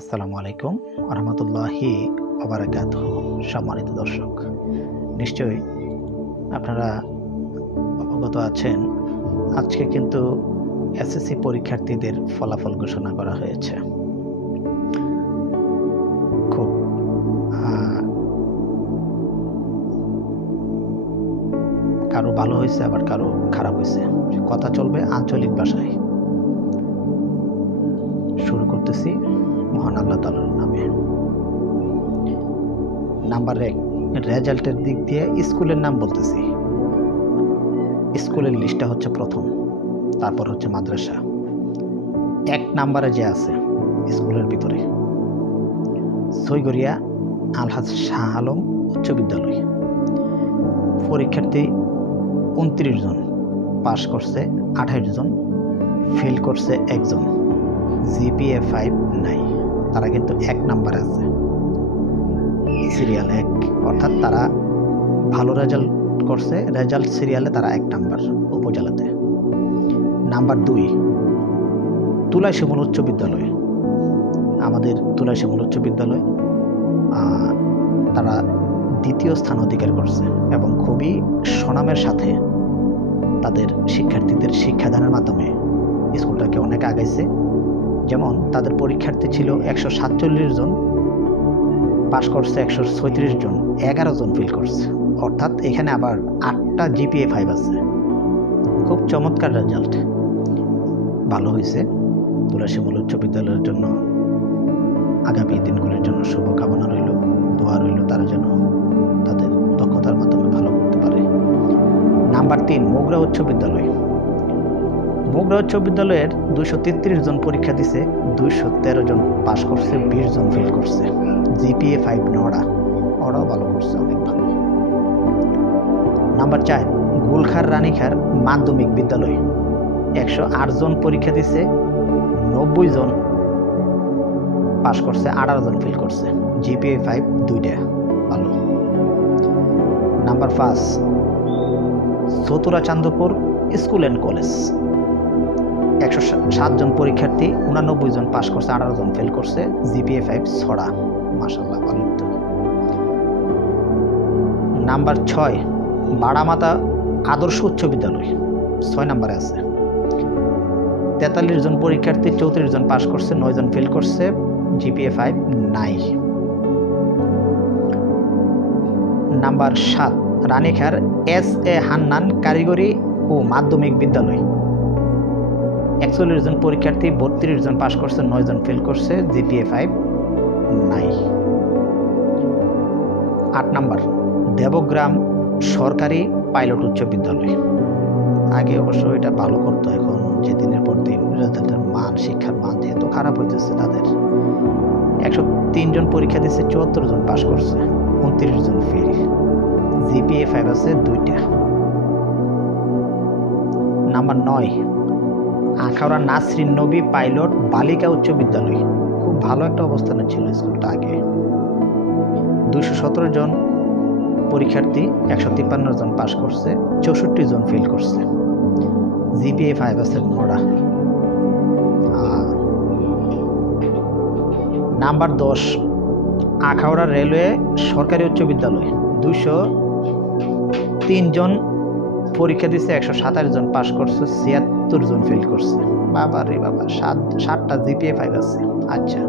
আসসালামু আলাইকুম রহমতুল্লাহি আবরাকাত সম্মানিত দর্শক। নিশ্চয়ই আপনারা অবগত আছেন, আজকে কিন্তু এসএসসি পরীক্ষার্থীদের ফলাফল ঘোষণা করা হয়েছে। খুব কারও ভালো হয়েছে, আবার কারও খারাপ হয়েছে। কথা চলবে আঞ্চলিক ভাষায়। শুরু করতেছি। মহান আল্লাহ তালার নামে। নাম্বার এক, রেজাল্টের দিক দিয়ে স্কুলের নাম বলতেছি। স্কুলের লিস্টটা হচ্ছে প্রথম, তারপর হচ্ছে মাদ্রাসা। এক নাম্বারে যে আছে, স্কুলের ভিতরে। সৈগরিয়া আলহাজ শাহ আলম উচ্চ বিদ্যালয়। পরীক্ষার্থী উনত্রিশ জন, পাশ করছে আঠাশ জন, ফেল করছে একজন। জিপিএ ফাইভ নাই। তারা কিন্তু এক নাম্বারে আছে। সিরিয়াল এক। অর্থাৎ তারা ভালো রেজাল্ট করছে রেজাল্ট সিরিয়ালে তারা এক নাম্বার উপজেলাতে। নাম্বার দুই তুলাই শিমুল উচ্চ বিদ্যালয়। আমাদের তুলাই শিমুল উচ্চ বিদ্যালয় তারা দ্বিতীয় স্থান অধিকার করছে এবং খুবই সুনামের সাথে তাদের শিক্ষার্থীদের শিক্ষাদানের মাধ্যমে স্কুলটাকে অনেক আগাইছে। যেমন তাদের পরীক্ষার্থী ছিল একশো সাতচল্লিশ জন, পাশ করছে একশো ছয়ত্রিশ জন, এগারো জন ফিল করছে। অর্থাৎ এখানে আবার আটটা জিপিএ ফাইভ আছে। খুব চমৎকার রেজাল্ট ভালো হয়েছে। তুলাসীমূল উচ্চ বিদ্যালয়ের জন্য আগামী দিনগুলির জন্য শুভকামনা রইল, দোয়া রইল তারা যেন তাদের দক্ষতার মাধ্যমে ভালো করতে পারে। নাম্বার তিন, মোগরা উচ্চ বিদ্যালয়। মোগরা উচ্চ বিদ্যালয়ের দুইশো তেত্রিশ জন পরীক্ষা দিছে, দুইশো তেরো জন পাশ করছে, বিশ জন ফেল করছে। জিপিএ ফাইভ নড়া, ওরাও ভালো করছে, অনেক ভালো। নাম্বার চার, গুলখার রানীখার মাধ্যমিক বিদ্যালয়। একশো আট জন পরীক্ষা দিছে, নব্বই জন পাশ করছে, আঠারো জন ফেল করছে। জিপিএ ফাইভ দুইটা, ভালো। নাম্বার পাঁচ Chatura Chandpur school and college একশো সাতজন পরীক্ষার্থী, উনানব্বই জন পাশ করছে, আঠারো জন ফেল করছে জিপিএ ফাইভ ছড়া। মাসাল্লাহ নাম্বার ছয় বাড়ামাতা আদর্শ উচ্চ বিদ্যালয়। ছয় নাম্বারে আছে। তেতাল্লিশ জন পরীক্ষার্থী, চৌত্রিশ জন পাশ করছে, নয় জন ফেল করছে জিপিএ ফাইভ নাই। নাম্বার সাত রানীখার এস এ হান্নান কারিগরি ও মাধ্যমিক বিদ্যালয়। একচল্লিশ জন পরীক্ষার্থী, বত্রিশ জন পাশ করছে, নয় জন ফেল করছে, জিপিএ ফাইভ নাই আট নাম্বার, দেবগ্রাম সরকারি পাইলট উচ্চ বিদ্যালয়। আগে অবশ্য এটা ভালো করতো, এখন যে দিনের পর দিন রেজাল্টের মান, শিক্ষার মান যেহেতু খারাপ হইতেছে তাদের। একশো তিনজন পরীক্ষা দিচ্ছে চুয়াত্তর জন পাশ করছে, উনত্রিশ জন ফেল জিপিএ ফাইভ আছে দুইটা। নাম্বার নয় আখাউড়া নাসরিন নবী পাইলট বালিকা উচ্চ বিদ্যালয়। খুব ভালো একটা অবস্থানে ছিল স্কুলটা আগে। দুইশো সতেরো জন পরীক্ষার্থী একশো তিপ্পান্ন জন পাশ করছে চৌষট্টি জন ফেল করছে। জিপিএ ফাইভ আছে আহ, নাম্বার দশ আখাউড়া রেলওয়ে সরকারি উচ্চ বিদ্যালয়। দুইশো তিনজন পরীক্ষা দিচ্ছে একশো সাতাশ জন পাশ করছে ছিয়াত্তর জন ফেল করছে। বাবা রে বাবা, সাত, সাতটা জিপিএ ফাইভ আছে। আচ্ছা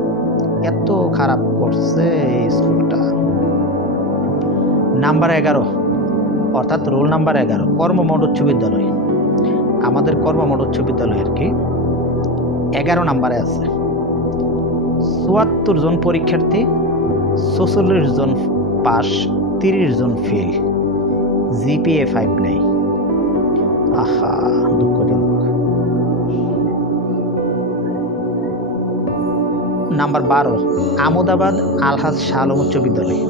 এত খারাপ করছে এই স্কুলটা। নাম্বার এগারো, অর্থাৎ রোল নাম্বার এগারো কর্মমঠ উচ্চ বিদ্যালয় আমাদের কর্মমঠ উচ্চ বিদ্যালয় আর কি, এগারো নাম্বারে আছে। চুয়াত্তর জন পরীক্ষার্থী, ছচল্লিশ জন পাস তিরিশ জন ফেল জিপিএ ফাইভ নেই। আহা দুঃখজনক। নাম্বার বারো, আমোদাবাদ আলহাজ শাহ আলম উচ্চ বিদ্যালয়।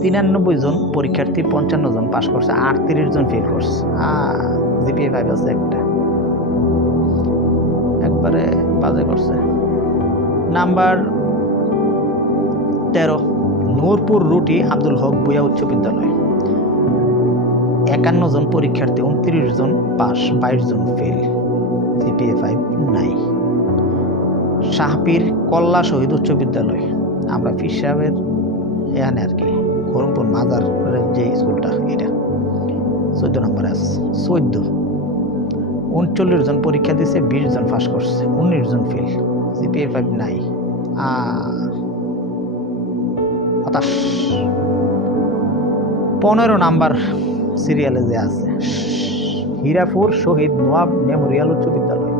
তিরানব্বই জন পরীক্ষার্থী, পঞ্চান্ন জন পাশ করছে, আটত্রিশ জন ফেল করছে। জিপিএ ফাইভ আছে একটা। একবারে বাজে করছে। নাম্বার তেরো, নূরপুর রুটি আব্দুল হক বুয়া উচ্চ বিদ্যালয়। একান্ন জন পরীক্ষার্থী, উনত্রিশ জন পাস, বাইশ জন ফেল জিপিএ ফাইভ নাই। শাহপীর কল্লা শহীদ উচ্চ বিদ্যালয়, আমরা ফির সাহেবের এখানে আর কি খরমপুর মাজারের যে স্কুলটা, এটা। চোদ্দ নম্বর আছে, চোদ্দ। উনচল্লিশ জন পরীক্ষা দিয়েছে বিশ জন পাস করছে, উনিশ জন ফেল জিপিএ ফাইভ নাই হতাশ। পনেরো নাম্বার সিরিয়ালে যে আছে। হীরাপুর শহীদ নোয়াব মেমোরিয়াল উচ্চ বিদ্যালয়।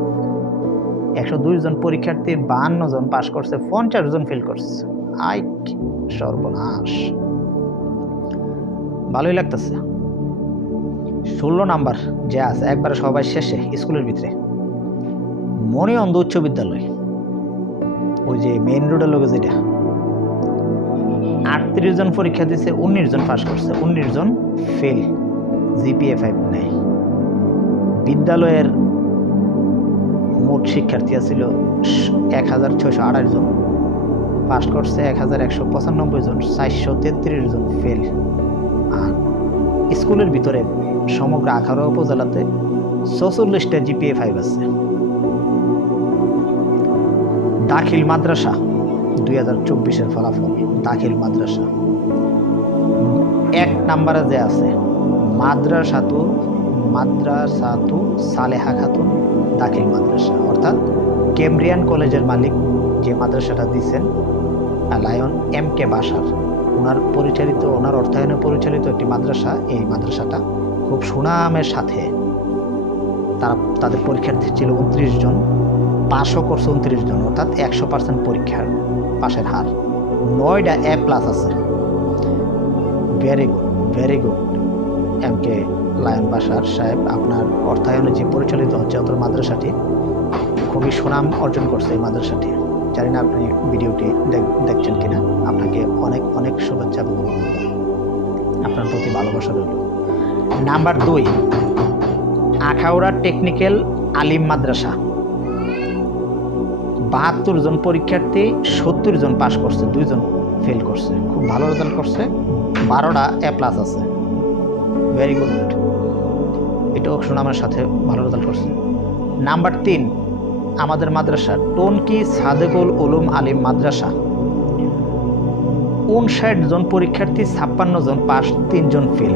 একশো দুই জন পরীক্ষার্থী, বাহান্ন জন পাশ করছে, পঞ্চাশ জন ফেল করছে। আই সর্বনাশ। ভালোই লাগতেছে। ষোলো নাম্বার যে আছে, একবারে সবাই শেষে, স্কুলের ভিতরে। মনে মণিঅন্ধ উচ্চ বিদ্যালয়। ওই যে মেইন রোডের লোকে যেটা। আটত্রিশ জন পরীক্ষা দিয়েছে উনিশ জন পাস করছে, উনিশ জন ফেল জিপিএ ফাইভ নেই। বিদ্যালয়ের মোট শিক্ষার্থী ছিল এক হাজার ছয়শো আঠাশ জন। পাস করছে এক হাজার একশো পঁচানব্বই জন, চারশো তেত্রিশ জন ফেল আর স্কুলের ভিতরে সমগ্র আখাউড়া উপজেলাতে ছচল্লিশটা জিপিএ ফাইভ আছে। দাখিল মাদ্রাসা দুই হাজার চব্বিশের ফলাফল, দাখিল মাদ্রাসা। এক নাম্বারে যে আছে মাদ্রাসাতু মাদ্রাসাতু সালেহা খাতুন দাখিল মাদ্রাসা। অর্থাৎ কেমব্রিয়ান কলেজের মালিক যে মাদ্রাসাটা দিচ্ছেন লায়ন এম কে বাসার। ওনার পরিচালিত, ওনার অর্থায়নে পরিচালিত একটি মাদ্রাসা, এই মাদ্রাসাটা খুব সুনামের সাথে তারা, তাদের পরীক্ষার্থী ছিল উনত্রিশ জন, পাশও করছে উনত্রিশ জন, অর্থাৎ একশো পার্সেন্ট পরীক্ষার পাশের হার। নয়টা এ প্লাস আছে। Very good very good M K lion Bashar সাহেব আপনার অর্থায়নে যে পরিচালিত হচ্ছে অত মাদ্রাসাটি, খুবই সুনাম অর্জন করছে এই মাদ্রাসাটি। জানি না আপনি ভিডিওটি দেখছেন কিনা। আপনাকে অনেক অনেক শুভেচ্ছা এবং আপনার প্রতি ভালোবাসা রইল। নাম্বার দুই, আখাউড়া টেকনিক্যাল আলিম মাদ্রাসা। বাহাত্তর জন পরীক্ষার্থী, সত্তর জন পাশ করছে, দুইজন ফেল করছে। খুব ভালো রেজাল্ট করছে। বারোটা এ প্লাস আছে। ভেরি গুড এটাও সুনামের সাথে ভালো রেজাল্ট করছে। নাম্বার তিন, আমাদের মাদ্রাসা, টনকি সাদেকুল উলুম আলিম মাদ্রাসা। উনষাট জন পরীক্ষার্থী, ছাপ্পান্ন জন পাস তিনজন ফেল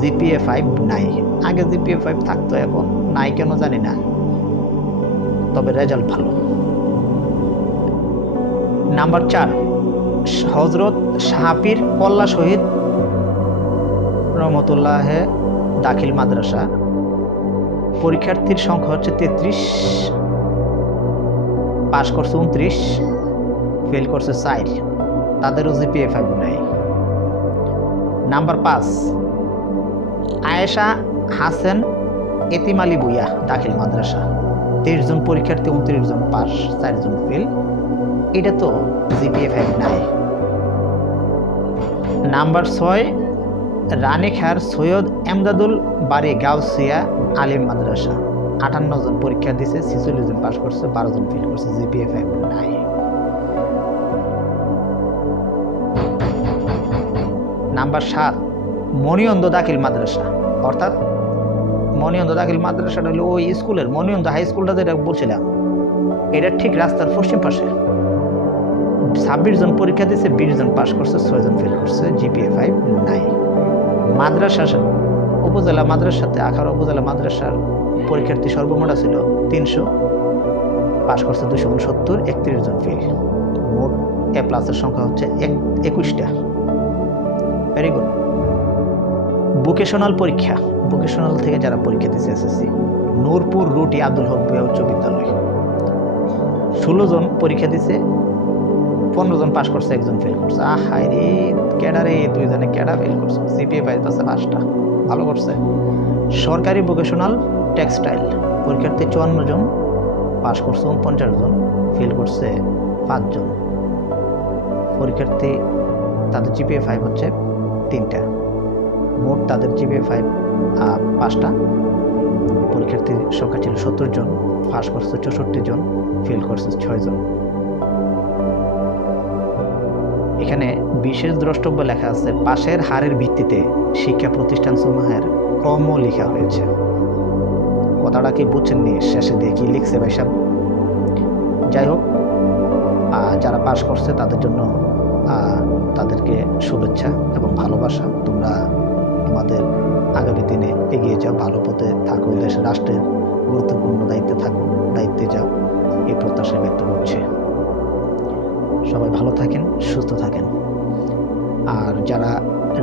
জিপিএ ফাইভ নাই। আগে জিপিএ ফাইভ থাকতো, এখন নাই কেন জানি না। তবে রেজাল্ট ভালো। নাম্বার চার হজরত শাহাপির কল্লা শহীদ রহমতুল্লাহ দাখিল মাদ্রাসা। পরীক্ষার্থীর সংখ্যা হচ্ছে তেত্রিশ পাস করছে উনত্রিশ ফেল করছে চার। তাদেরও জিপিএ ফাইভ নাই। নাম্বার পাঁচ, আয়েশা হাসেন এতিম আলী বুইয়া দাখিল মাদ্রাসা। তেইশ জন পরীক্ষার্থী উনত্রিশ জন পাস চারজন ফেল এটা তো জিপিএ ফাইভ নাই। নাম্বার ছয় রানীখার সৈয়দ এমদাদুল বাড়ি গাউসিয়া আলিম মাদ্রাসা। আটান্ন জন পরীক্ষা দিছে, ছিচল্লিশ জন পাস করছে, বারো জন ফেল করছে জিপিএ ফাইভ নাই। নাম্বার সাত মণিঅন্ধ দাখিল মাদ্রাসা। অর্থাৎ মণিঅন্ধ দাখিল মাদ্রাসাটা হলো ওই স্কুলের মণিঅন্ধ হাই স্কুলটা যেটা বলছিলাম, এটা ঠিক রাস্তার পশ্চিম পাশে। ছাব্বিশ জন পরীক্ষা দিয়েছে বিশ জন পাস করছে, ছয় জন ফেল করছে জিপিএ ফাইভ নাই। মাদ্রাসা উপজেলা মাদ্রাসাতে আখাড়া উপজেলা মাদ্রাসার পরীক্ষার্থী সর্বমোটা ছিল তিনশো পাস করছে দুশো উনসত্তর, একত্রিশ জন ফেল। মোট এ প্লাসের সংখ্যা হচ্ছে এক, একুশটা। ভেরি গুড ভোকেশনাল পরীক্ষা। ভোকেশনাল থেকে যারা পরীক্ষা দিচ্ছে এসএসসি নূরপুর রুটি আব্দুল হক উচ্চ বিদ্যালয়। ষোলো জন পরীক্ষা দিছে পনেরো জন পাস করছে, একজন ফেল করছে। আহ, হায় রে ক্যাডারে দুইজনে ক্যাডা ফেল করছে? সিপিএ পাইতে আছে পাঁচটা, ভালো করছে। সরকারি ভোকেশনাল টেক্সটাইল পরীক্ষার্থী চুয়ান্ন জন পাস করছে উনপঞ্চাশ জন ফেল করছে পাঁচজন। পরীক্ষার্থী, তাদের জিপিএ ফাইভ হচ্ছে তিনটা। মোট তাদের জিপিএ ফাইভ পাঁচটা। পরীক্ষার্থীর সংখ্যা ছিল সত্তর জন পাস করছে চৌষট্টি জন ফেল করছে ছয় এখানে বিশেষ দ্রষ্টব্য লেখা আছে, পাশের হারের ভিত্তিতে শিক্ষা প্রতিষ্ঠান সমূহের ক্রমও লেখা হয়েছে। কথাটা কি বুঝছেননি, শেষে দিয়ে কি লিখছে ভাই সাহেব। যাই হোক যারা পাশ করছে তাদের জন্য তাদেরকে শুভেচ্ছা এবং ভালোবাসা। তোমরা তোমাদের আগামী দিনে এগিয়ে যাও, ভালো পথে থাকো দেশের রাষ্ট্রের গুরুত্বপূর্ণ দায়িত্বে থাকো, দায়িত্বে যাও। এই প্রত্যাশা ব্যক্ত করছি। সবাই ভালো থাকেন, সুস্থ থাকেন। আর যারা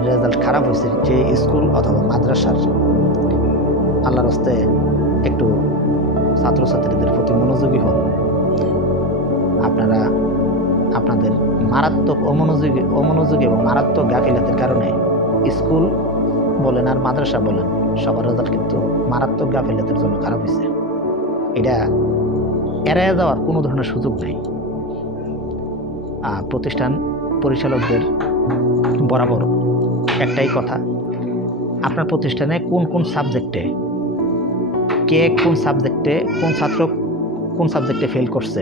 রেজাল্ট খারাপ হয়েছে, যে স্কুল অথবা মাদ্রাসার, আল্লাহর হস্তে একটু ছাত্রছাত্রীদের প্রতি মনোযোগী হন। আপনারা আপনাদের মারাত্মক অমনোযোগী অমনোযোগী এবং মারাত্মক গাফিলাতের কারণে স্কুল বলেন আর মাদ্রাসা বলেন, সবার রেজাল্ট কিন্তু মারাত্মক গাফিলাতের জন্য খারাপ হয়েছে। এটা এড়াইয়া যাওয়ার কোনো ধরনের সুযোগ নেই। প্রতিষ্ঠান পরিচালকদের বরাবর একটাই কথা। আপনার প্রতিষ্ঠানে কোন কোন সাবজেক্টে, কে কোন সাবজেক্টে, কোন ছাত্র কোন সাবজেক্টে ফেল করছে,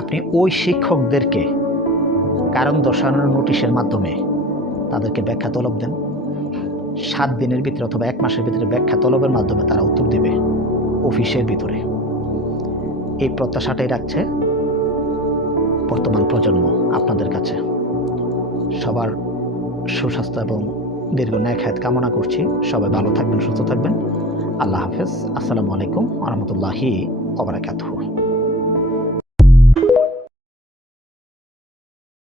আপনি ওই শিক্ষকদেরকে কারণ দর্শানোর নোটিশের মাধ্যমে তাদেরকে ব্যাখ্যা তলব দেন। সাত দিনের ভিতরে অথবা এক মাসের ভিতরে ব্যাখ্যা তলবের মাধ্যমে তারা উত্তর দেবে অফিসের ভিতরে। এই প্রত্যাশাটাই রাখছে বর্তমান প্রজন্ম আপনাদের কাছে। সবার সুস্বাস্থ্য এবং দীর্ঘ ন্যায় খায়াত কামনা করছি। সবাই ভালো থাকবেন, সুস্থ থাকবেন। আল্লাহ হাফেজ। আসসালামু আলাইকুম আহমতুল্লাহি ওবরাকাতুহু